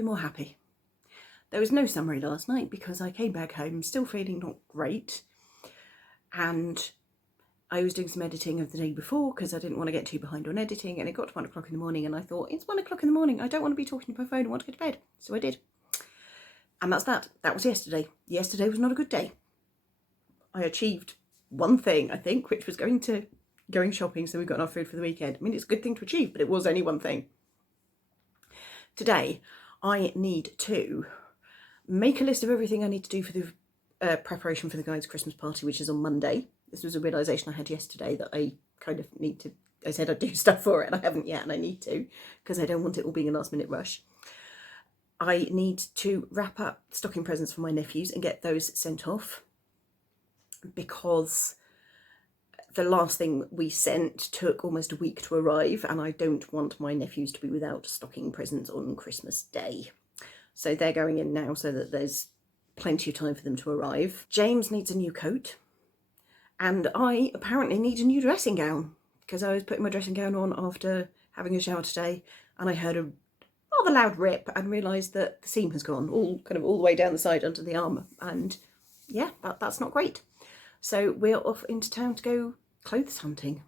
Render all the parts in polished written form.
be more happy. There was no summary last night because I came back home still feeling not great, and I was doing some editing of the day before because I didn't want to get too behind on editing, and it got to 1 o'clock in the morning and I thought, it's 1 o'clock in the morning, I don't want to be talking to my phone, I want to go to bed. So I did. And that's that. That was yesterday. Yesterday was not a good day. I achieved one thing, I think, which was going shopping so we got enough food for the weekend. I mean, it's a good thing to achieve, but it was only one thing. Today, I need to make a list of everything I need to do for the preparation for the guys' Christmas party, which is on Monday. This was a realisation I had yesterday that I kind of need to, I said I'd do stuff for it and I haven't yet, and I need to because I don't want it all being a last minute rush. I need to wrap up stocking presents for my nephews and get those sent off, because the last thing we sent took almost a week to arrive and I don't want my nephews to be without stocking presents on Christmas Day. So they're going in now so that there's plenty of time for them to arrive. James needs a new coat, and I apparently need a new dressing gown because I was putting my dressing gown on after having a shower today and I heard a rather loud rip and realised that the seam has gone all the way down the side under the arm, and yeah, that's not great. So we're off into town to go clothes hunting.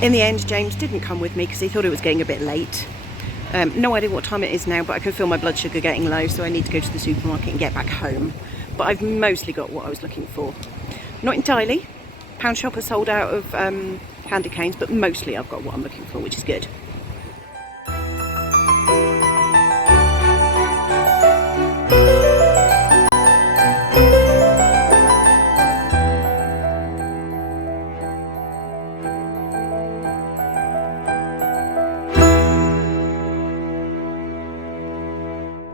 In the end, James didn't come with me because he thought it was getting a bit late. No idea what time it is now, but I can feel my blood sugar getting low, so I need to go to the supermarket and get back home. But I've mostly got what I was looking for. Not entirely. Pound shop has sold out of candy canes, but mostly I've got what I'm looking for, which is good.